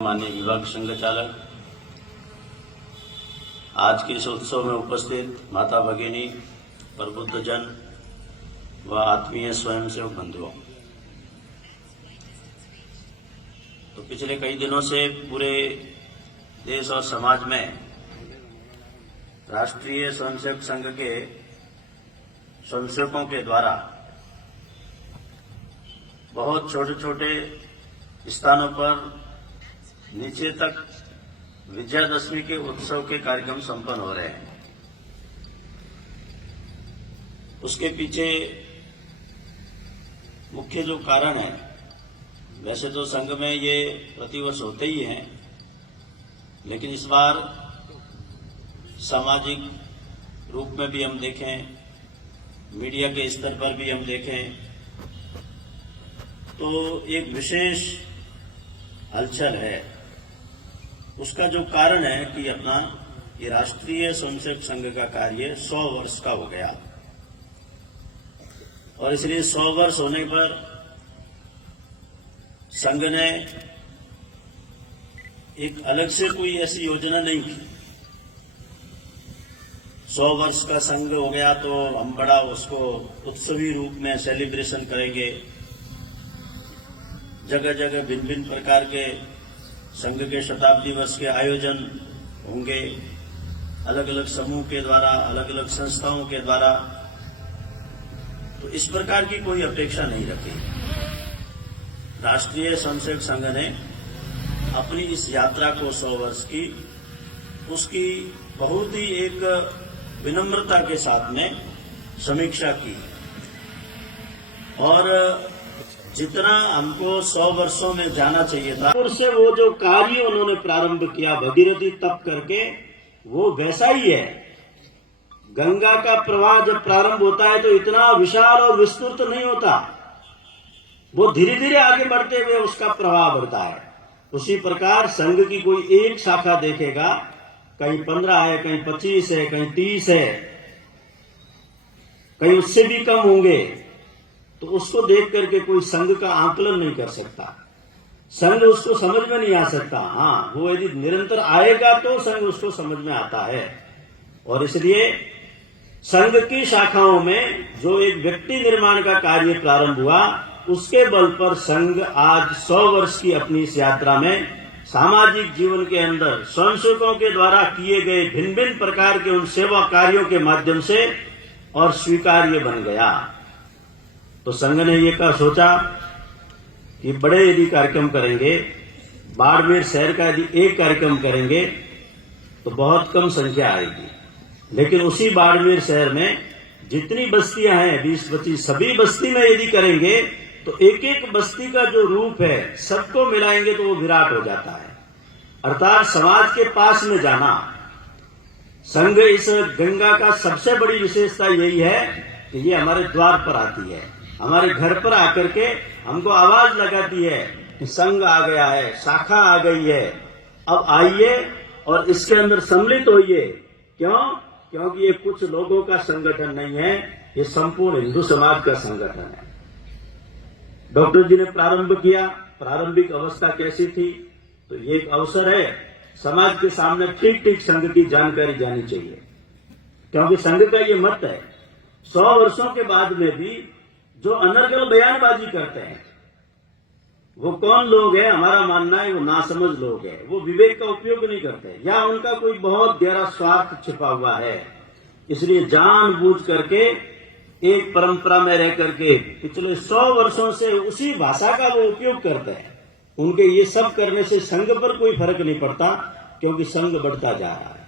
माननीय विभाग संघ चालक, आज के इस उत्सव में उपस्थित माता भगिनी, प्रबुद्ध जन व आत्मीय स्वयंसेवक बंधुओं, तो पिछले कई दिनों से पूरे देश और समाज में राष्ट्रीय स्वयंसेवक संघ के स्वयंसेवकों के द्वारा बहुत छोटे छोटे स्थानों पर नीचे तक विजयादशमी के उत्सव के कार्यक्रम संपन्न हो रहे हैं। उसके पीछे मुख्य जो कारण है, वैसे तो संघ में ये प्रतिवर्ष होते ही हैं, लेकिन इस बार सामाजिक रूप में भी हम देखें, मीडिया के स्तर पर भी हम देखें, तो एक विशेष हलचल है। उसका जो कारण है कि अपना ये राष्ट्रीय स्वयंसेवक संघ का कार्य 100 वर्ष का हो गया, और इसलिए 100 वर्ष होने पर संघ ने एक अलग से कोई ऐसी योजना नहीं की। 100 वर्ष का संघ हो गया तो हम बड़ा उसको उत्सवी रूप में सेलिब्रेशन करेंगे, जगह जगह भिन्न भिन्न प्रकार के संघ के शताब्दी वर्ष के आयोजन होंगे, अलग अलग समूह के द्वारा, अलग अलग संस्थाओं के द्वारा। तो इस प्रकार की कोई अपेक्षा नहीं रखी। राष्ट्रीय स्वयंसेवक संघ ने अपनी इस यात्रा को 100 वर्ष की, उसकी बहुत ही एक विनम्रता के साथ में समीक्षा की, और जितना हमको 100 वर्षों में जाना चाहिए था, उससे वो जो कार्य उन्होंने प्रारंभ किया भगीरथी तप करके, वो वैसा ही है। गंगा का प्रवाह जब प्रारंभ होता है तो इतना विशाल और विस्तृत नहीं होता, वो धीरे धीरे आगे बढ़ते हुए उसका प्रवाह बढ़ता है। उसी प्रकार संघ की कोई एक शाखा देखेगा, कहीं 15 है, कहीं 25 है, कहीं 30 है, कहीं उससे भी कम होंगे, तो उसको देख करके कोई संघ का आकलन नहीं कर सकता, संघ उसको समझ में नहीं आ सकता। हाँ, वो यदि निरंतर आएगा तो संघ उसको समझ में आता है। और इसलिए संघ की शाखाओं में जो एक व्यक्ति निर्माण का कार्य प्रारंभ हुआ, उसके बल पर संघ आज 100 वर्ष की अपनी इस यात्रा में सामाजिक जीवन के अंदर स्वयंसेवकों के द्वारा किए गए भिन्न भिन्न प्रकार के उन सेवा कार्यों के माध्यम से और स्वीकार्य बन गया। तो संघ ने ये कहा, सोचा कि बड़े यदि कार्यक्रम करेंगे, बाड़मेर शहर का यदि एक कार्यक्रम करेंगे तो बहुत कम संख्या आएगी, लेकिन उसी बाड़मेर शहर में जितनी बस्तियां हैं 20-25, सभी बस्ती में यदि करेंगे तो एक एक बस्ती का जो रूप है सबको मिलाएंगे तो वो विराट हो जाता है। अर्थात समाज के पास में जाना। संघ इस गंगा का सबसे बड़ी विशेषता यही है कि ये हमारे द्वार पर आती है, हमारे घर पर आकर के हमको आवाज लगाती है कि संघ आ गया है, शाखा आ गई है, अब आइए और इसके अंदर सम्मिलित होइए। क्यों? क्योंकि ये कुछ लोगों का संगठन नहीं है, ये संपूर्ण हिंदू समाज का संगठन है। डॉक्टर जी ने प्रारंभ किया, प्रारंभिक अवस्था कैसी थी, तो ये एक अवसर है, समाज के सामने ठीक ठीक संघ की जानकारी जानी चाहिए। क्योंकि संघ का ये मत है, 100 वर्षों के बाद में भी जो अनर्गल बयानबाजी करते हैं, वो कौन लोग हैं? हमारा मानना है वो नासमझ लोग हैं, वो विवेक का उपयोग नहीं करते, या उनका कोई बहुत गहरा स्वार्थ छिपा हुआ है। इसलिए जानबूझ करके एक परंपरा में रह करके पिछले 100 वर्षों से उसी भाषा का वो उपयोग करते हैं। उनके ये सब करने से संघ पर कोई फर्क नहीं पड़ता, क्योंकि संघ बढ़ता जा रहा है,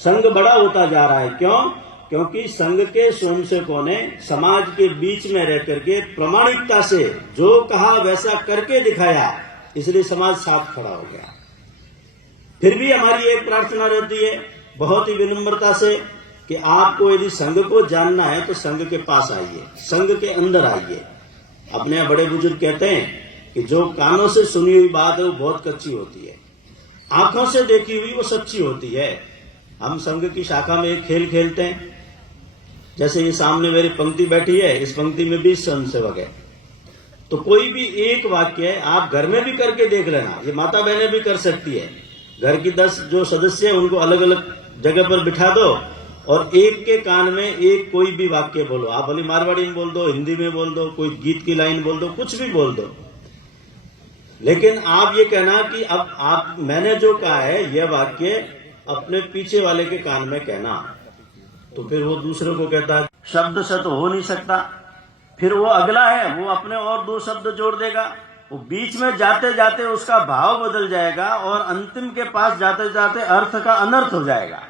संघ बड़ा होता जा रहा है। क्यों? क्योंकि संघ के स्वयंसेवकों ने समाज के बीच में रह करके प्रामाणिकता से जो कहा वैसा करके दिखाया, इसलिए समाज साथ खड़ा हो गया। फिर भी हमारी एक प्रार्थना रहती है बहुत ही विनम्रता से कि आपको यदि संघ को जानना है तो संघ के पास आइए, संघ के अंदर आइए। अपने बड़े बुजुर्ग कहते हैं कि जो कानों से सुनी हुई बात है वो बहुत कच्ची होती है, आंखों से देखी हुई वो सच्ची होती है। हम संघ की शाखा में एक खेल खेलते हैं, जैसे ये सामने मेरी पंक्ति बैठी है, इस पंक्ति में 20 स्वयंसेवक है, तो कोई भी एक वाक्य आप घर में भी करके देख लेना, ये माता बहनें भी कर सकती है। घर की 10 जो सदस्य हैं उनको अलग अलग जगह पर बिठा दो और एक के कान में एक कोई भी वाक्य बोलो। आप भले मारवाड़ी में बोल दो, हिंदी में बोल दो, कोई गीत की लाइन बोल दो, कुछ भी बोल दो, लेकिन आप ये कहना कि अब आप मैंने जो कहा है यह वाक्य अपने पीछे वाले के कान में कहना। तो फिर वो दूसरे को कहता है शब्द से तो हो नहीं सकता, फिर वो अगला है वो अपने और 2 शब्द जोड़ देगा, वो बीच में जाते जाते उसका भाव बदल जाएगा और अंतिम के पास जाते जाते अर्थ का अनर्थ हो जाएगा।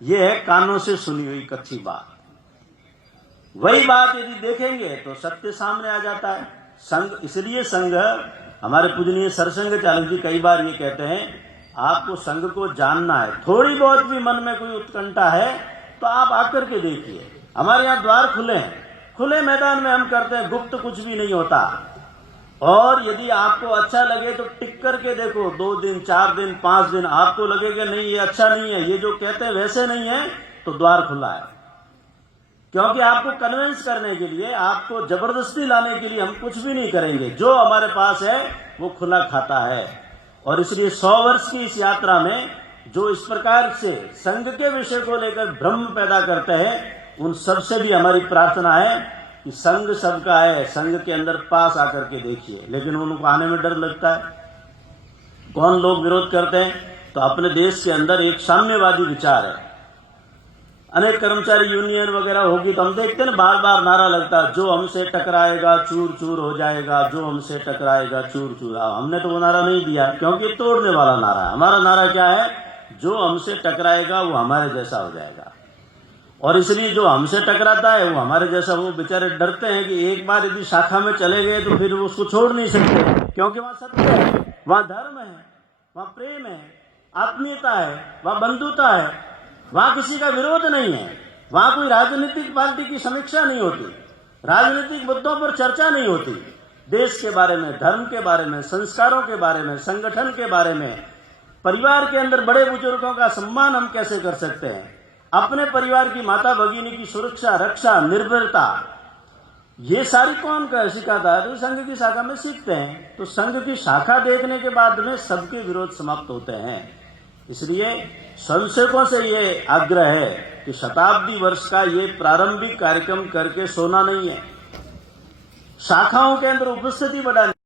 ये है कानों से सुनी हुई कच्ची बात। वही बात यदि देखेंगे तो सत्य सामने आ जाता है। संघ, इसलिए संघ, हमारे पूजनीय सरसंघ चालक जी कई बार ये कहते हैं आपको संघ को जानना है, थोड़ी बहुत भी मन में कोई उत्कंठा है तो आप आकर के देखिए। हमारे यहाँ द्वार खुले हैं, खुले मैदान में हम करते हैं, गुप्त कुछ भी नहीं होता। और यदि आपको अच्छा लगे तो टिक करके देखो, 2 दिन 4 दिन 5 दिन, आपको लगेगा नहीं ये अच्छा नहीं है, ये जो कहते हैं वैसे नहीं है, तो द्वार खुला है। क्योंकि आपको कन्विंस करने के लिए, आपको जबरदस्ती लाने के लिए हम कुछ भी नहीं करेंगे, जो हमारे पास है वो खुला खाता है। और इसलिए 100 वर्ष की इस यात्रा में जो इस प्रकार से संघ के विषय को लेकर भ्रम पैदा करते हैं, उन सबसे भी हमारी प्रार्थना है कि संघ सबका है, संघ के अंदर पास आकर के देखिए। लेकिन उनको आने में डर लगता है। कौन लोग विरोध करते हैं? तो अपने देश के अंदर एक साम्यवादी विचार है। अनेक कर्मचारी यूनियन वगैरह होगी तो हम देखते हैं ना, बार बार नारा लगता है जो हमसे टकराएगा चूर चूर हो जाएगा, जो हमसे टकराएगा चूर चूर। हमने तो वो नारा नहीं दिया क्योंकि तोड़ने वाला नारा है। हमारा नारा क्या है? जो हमसे टकराएगा वो हमारे जैसा हो जाएगा। और इसलिए जो हमसे टकराता है वो हमारे जैसा, वो बेचारे डरते हैं कि एक बार यदि शाखा में चले गए तो फिर वो उसको छोड़ नहीं सकते, क्योंकि वहां सत्य है, वहां धर्म है, वहां प्रेम है, आत्मीयता है, वहां बंधुता है, वहां किसी का विरोध नहीं है, वहां कोई राजनीतिक पार्टी की समीक्षा नहीं होती, राजनीतिक मुद्दों पर चर्चा नहीं होती। देश के बारे में, धर्म के बारे में, संस्कारों के बारे में, संगठन के बारे में, परिवार के अंदर बड़े बुजुर्गों का सम्मान हम कैसे कर सकते हैं, अपने परिवार की माता भगिनी की सुरक्षा, रक्षा, निर्भरता, ये सारी कौन का सिखाता है? तो संघ की शाखा में सीखते हैं। तो संघ की शाखा देखने के बाद में सबके विरोध समाप्त होते हैं। इसलिए संशोधकों से ये आग्रह है कि शताब्दी वर्ष का ये प्रारंभिक कार्यक्रम करके सोना नहीं है, शाखाओं के अंदर उपस्थिति बढ़ानी।